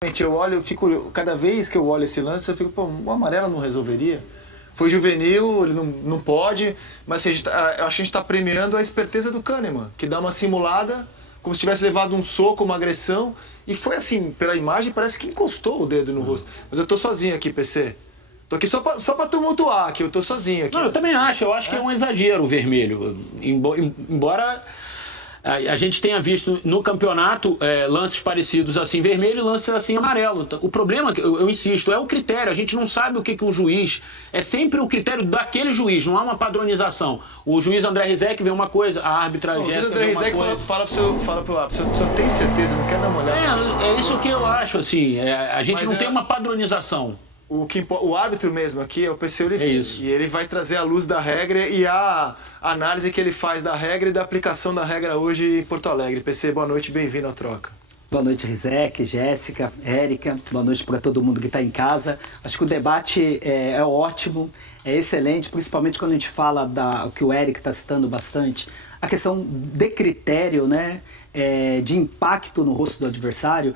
Eu fico, cada vez que eu olho esse lance, eu fico, pô, o amarelo não resolveria? Foi juvenil, ele não pode, mas assim, eu acho que a gente tá premiando a esperteza do Kahneman, que dá uma simulada, como se tivesse levado um soco, uma agressão, e foi assim, pela imagem, parece que encostou o dedo no rosto. Mas eu tô sozinho aqui, PC. Tô aqui só pra tumultuar, que eu tô sozinho aqui. Não, eu também acho, que é um exagero o vermelho. Embora a gente tenha visto no campeonato lances parecidos assim vermelho e lances assim amarelo. O problema, eu insisto, é o critério. A gente não sabe o que um juiz... É sempre o critério daquele juiz, não há uma padronização. O juiz André Rizek vê uma coisa, a árbitra Jéssica vê uma coisa. Fala pro árbitro, o senhor tem certeza, não quer dar uma olhada? É isso que eu acho, assim. A gente não tem uma padronização. O árbitro mesmo aqui é o PC Oliveira. É isso. E ele vai trazer a luz da regra e a análise que ele faz da regra e da aplicação da regra hoje em Porto Alegre. PC, boa noite, bem-vindo ao Troca. Boa noite, Rizek, Jéssica, Érica. Boa noite para todo mundo que está em casa. Acho que o debate é ótimo, é excelente, principalmente quando a gente fala o que o Érica está citando bastante, a questão de critério, né? De impacto no rosto do adversário.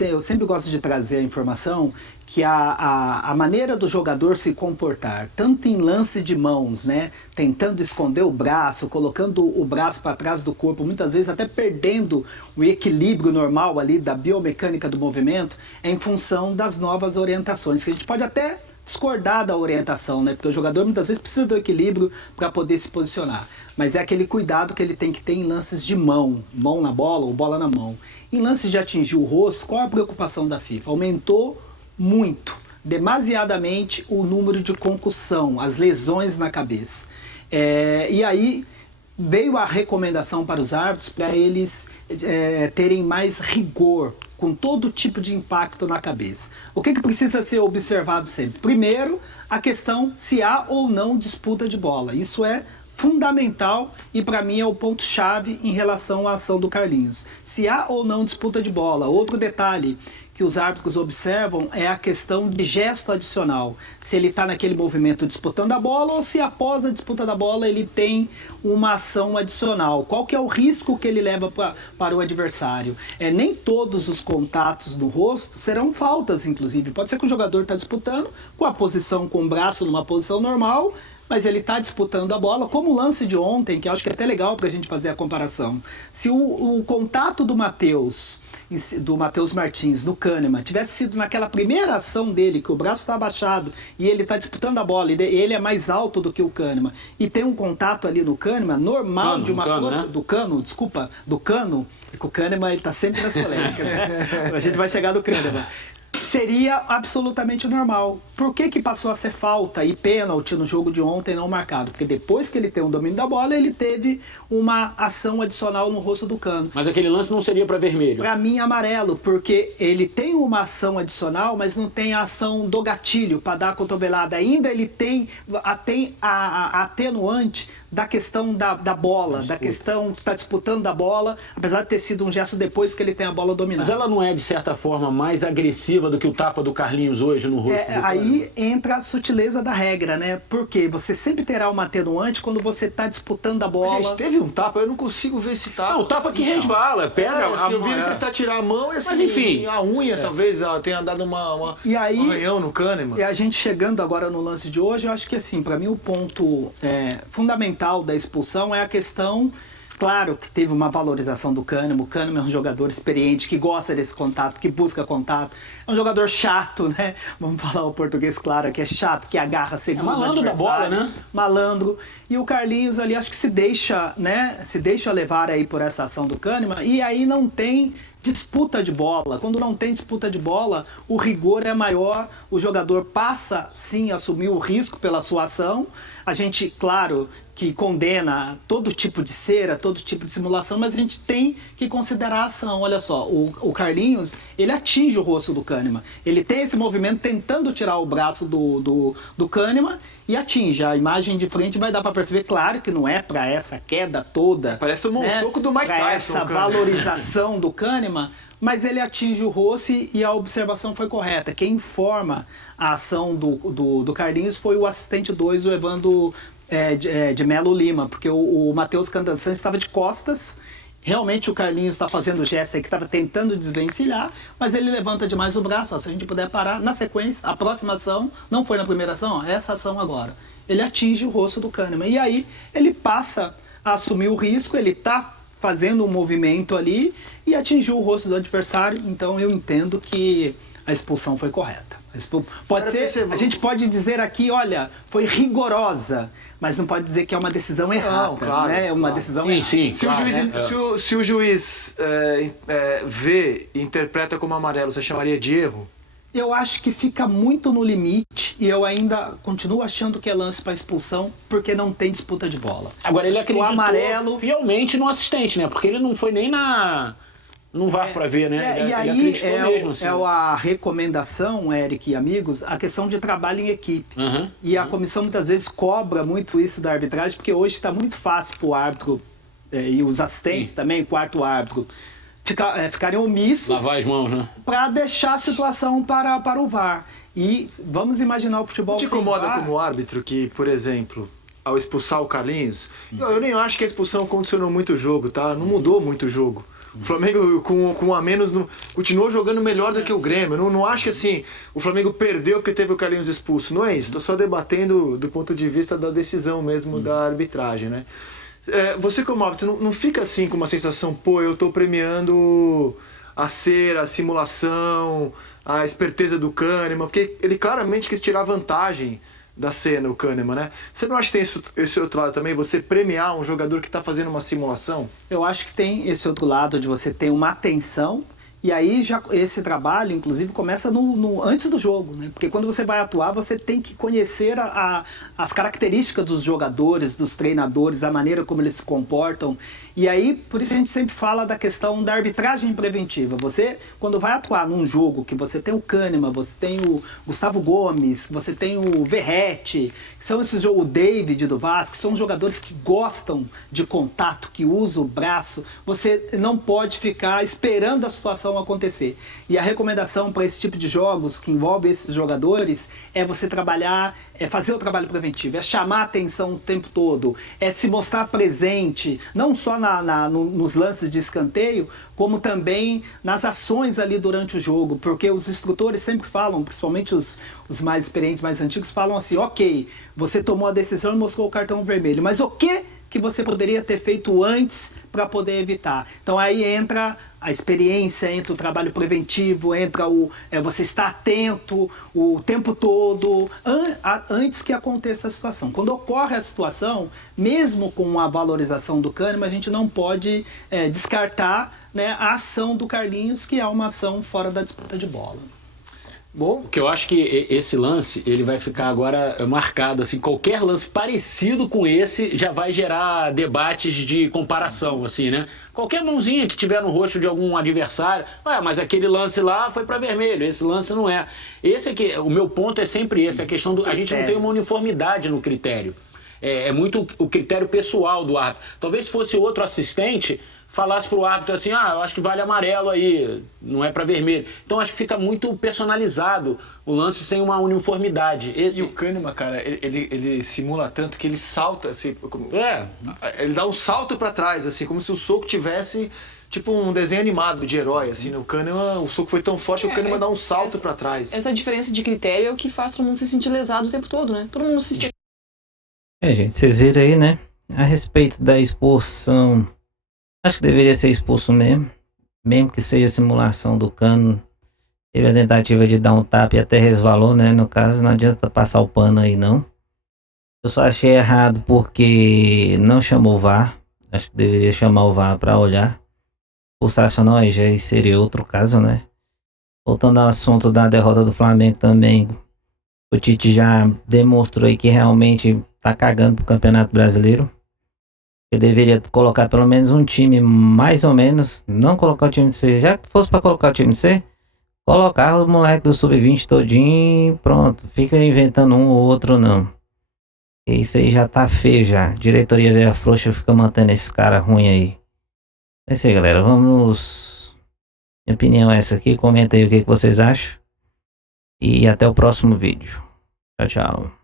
Eu sempre gosto de trazer a informação que a maneira do jogador se comportar, tanto em lance de mãos, né, tentando esconder o braço, colocando o braço para trás do corpo, muitas vezes até perdendo o equilíbrio normal ali da biomecânica do movimento, é em função das novas orientações, que a gente pode até discordar da orientação, né? Porque o jogador muitas vezes precisa do equilíbrio para poder se posicionar. Mas é aquele cuidado que ele tem que ter em lances de mão na bola ou bola na mão. Em lances de atingir o rosto, qual a preocupação da FIFA? Aumentou muito, demasiadamente, o número de concussão, as lesões na cabeça. E aí veio a recomendação para os árbitros para eles terem mais rigor com todo tipo de impacto na cabeça. O que precisa ser observado sempre? Primeiro, a questão se há ou não disputa de bola. Isso é fundamental e para mim é o ponto-chave em relação à ação do Carlinhos. Se há ou não disputa de bola. Outro detalhe que os árbitros observam é a questão de gesto adicional. Se ele está naquele movimento disputando a bola ou se após a disputa da bola ele tem uma ação adicional. Qual que é o risco que ele leva para o adversário? Nem todos os contatos no rosto serão faltas, inclusive. Pode ser que o jogador está disputando com a posição, com o braço numa posição normal, mas ele está disputando a bola, como o lance de ontem, que eu acho que é até legal para a gente fazer a comparação. Se o contato do Matheus Martins no Kahneman tivesse sido naquela primeira ação dele, que o braço está abaixado e ele está disputando a bola, e ele é mais alto do que o Kahneman, e tem um contato ali no Kahneman, normal de uma coisa, né? do Cano, que o Kahneman está sempre nas polêmicas, né? A gente vai chegar no Kahneman. Seria absolutamente normal. Por que passou a ser falta e pênalti no jogo de ontem não marcado? Porque depois que ele tem o domínio da bola, ele teve uma ação adicional no rosto do Cano. Mas aquele lance não seria para vermelho? Para mim, amarelo, porque ele tem uma ação adicional, mas não tem a ação do gatilho para dar a cotovelada. Ainda ele tem a atenuante da questão da bola, da questão que está disputando a bola, apesar de ter sido um gesto depois que ele tem a bola dominada. Mas ela não é, de certa forma, mais agressiva do que o tapa do Carlinhos hoje no rosto? Aí entra a sutileza da regra, né? Porque você sempre terá uma atenuante quando você está disputando a bola. Gente, teve um tapa, eu não consigo ver esse tapa. Não, o tapa que resvala, pega a eu vi ele tentar tirar a mão e assim, mas enfim, a unha talvez tenha dado um arranhão no Kahneman. E a gente chegando agora no lance de hoje, eu acho que assim, para mim o ponto fundamental da expulsão é a questão. Claro que teve uma valorização do Kahneman. O Kahneman é um jogador experiente, que gosta desse contato, que busca contato. É um jogador chato, né? Vamos falar o português claro, que é chato, que agarra segundo os adversários. Malandro da bola, né? Malandro. E o Carlinhos ali, acho que se deixa levar aí por essa ação do Kahneman. E aí não tem disputa de bola. Quando não tem disputa de bola, o rigor é maior, o jogador passa sim a assumir o risco pela sua ação. A gente, claro, que condena todo tipo de cera, todo tipo de simulação, mas a gente tem que considerar a ação. Olha só, o Carlinhos, ele atinge o rosto do Kahneman. Ele tem esse movimento tentando tirar o braço do Kahneman e atinge. A imagem de frente vai dar para perceber, claro, que não é para essa queda toda. Parece tomar um soco do Mike Tyson. Para essa valorização do Kahneman, mas ele atinge o rosto e a observação foi correta. Quem informa a ação do Carlinhos foi o assistente 2, o Evandro de Melo Lima, porque o Matheus Candançan estava de costas Realmente o Carlinhos está fazendo o gesto aí que estava tentando desvencilhar, mas ele levanta demais o braço. Ó, se a gente puder parar na sequência, a próxima ação, não foi na primeira ação, ó, essa ação agora. Ele atinge o rosto do Kahneman. E aí ele passa a assumir o risco, ele está fazendo um movimento ali e atingiu o rosto do adversário. Então eu entendo que a expulsão foi correta. Pode ser, a gente pode dizer aqui, olha, foi rigorosa, mas não pode dizer que é uma decisão errada, não, claro, né? É uma decisão errada. Sim, Se, claro, o juiz, se o juiz vê e interpreta como amarelo, você chamaria de erro? Eu acho que fica muito no limite e eu ainda continuo achando que é lance para expulsão porque não tem disputa de bola. Agora ele Acho que acreditou o amarelo fielmente no assistente, né? Porque ele não foi nem no VAR para ver, né? E ele aí acreditou mesmo, assim. a recomendação, Eric e amigos, a questão de trabalho em equipe. E a comissão muitas vezes cobra muito isso da arbitragem, porque hoje está muito fácil para o árbitro e os assistentes também, quarto árbitro, ficarem omissos. Lavar as mãos, né? Para deixar a situação para o VAR. E vamos imaginar o futebol Te sem incomoda VAR. como árbitro que, por exemplo, ao expulsar o Carlinhos, eu nem acho que a expulsão condicionou muito o jogo, tá? Não mudou muito o jogo. O Flamengo, com um a menos, continuou jogando melhor do que o Grêmio. Não acho que assim, o Flamengo perdeu porque teve o Carlinhos expulso. Não é isso. Estou só debatendo do ponto de vista da decisão mesmo da arbitragem, né? Você como árbitro não fica assim com uma sensação, pô, eu estou premiando a cera, a simulação, a esperteza do Kahneman, porque ele claramente quis tirar vantagem da cena, o Kahneman, né? Você não acha que tem esse outro lado também, você premiar um jogador que está fazendo uma simulação? Eu acho que tem esse outro lado de você ter uma atenção. E aí já esse trabalho, inclusive, começa antes do jogo, né? Porque quando você vai atuar, você tem que conhecer as características dos jogadores, dos treinadores, a maneira como eles se comportam. E aí, por isso a gente sempre fala da questão da arbitragem preventiva. Você, quando vai atuar num jogo que você tem o Kahneman, você tem o Gustavo Gomes, você tem o Verratti, que são o David do Vasco, que são jogadores que gostam de contato, que usam o braço, você não pode ficar esperando a situação acontecer. E a recomendação para esse tipo de jogos que envolve esses jogadores é você trabalhar, é fazer o trabalho preventivo, é chamar a atenção o tempo todo, é se mostrar presente, não só nos lances de escanteio, como também nas ações ali durante o jogo, porque os instrutores sempre falam, principalmente os mais experientes, mais antigos, falam assim, ok, você tomou a decisão e mostrou o cartão vermelho, mas o que você poderia ter feito antes para poder evitar? Então aí entra a experiência, entra o trabalho preventivo, entra você estar atento o tempo todo, antes que aconteça a situação. Quando ocorre a situação, mesmo com a valorização do Kahneman, a gente não pode descartar, né, a ação do Carlinhos, que é uma ação fora da disputa de bola. Bom, Porque eu acho que esse lance, ele vai ficar agora marcado, assim, qualquer lance parecido com esse já vai gerar debates de comparação, assim, né? Qualquer mãozinha que tiver no rosto de algum adversário, mas aquele lance lá foi para vermelho, esse lance não é. Esse aqui, o meu ponto é sempre esse, a questão a gente não tem uma uniformidade no critério. É muito o critério pessoal do árbitro. Talvez se fosse outro assistente, falasse pro árbitro assim, eu acho que vale amarelo aí, não é para vermelho. Então acho que fica muito personalizado o lance sem uma uniformidade. E o Kahneman, cara, ele simula tanto que ele salta, assim, ele dá um salto para trás, assim, como se o soco tivesse tipo um desenho animado de herói, assim, no Kahneman, o soco foi tão forte que o Kahneman dá um salto para trás. Essa diferença de critério é o que faz todo mundo se sentir lesado o tempo todo, né? Todo mundo se sente... Gente, vocês viram aí, né? A respeito da expulsão, acho que deveria ser expulso mesmo que seja simulação do Cano. Teve a tentativa de dar um tapa e até resvalou, né? No caso, não adianta passar o pano aí, não. Eu só achei errado porque não chamou o VAR. Acho que deveria chamar o VAR para olhar. Expulsação não, aí já seria outro caso, né? Voltando ao assunto da derrota do Flamengo também, o Tite já demonstrou aí que realmente tá cagando pro Campeonato Brasileiro. Ele deveria colocar pelo menos um time mais ou menos, não colocar o time C. Já que fosse para colocar o time C, colocar o moleque do Sub-20 todinho, pronto. Fica inventando um ou outro não. E isso aí já tá feio já. Diretoria velha frouxa fica mantendo esse cara ruim aí. É isso aí, galera. Vamos... Minha opinião é essa aqui. Comenta aí o que vocês acham. E até o próximo vídeo. Tchau, tchau.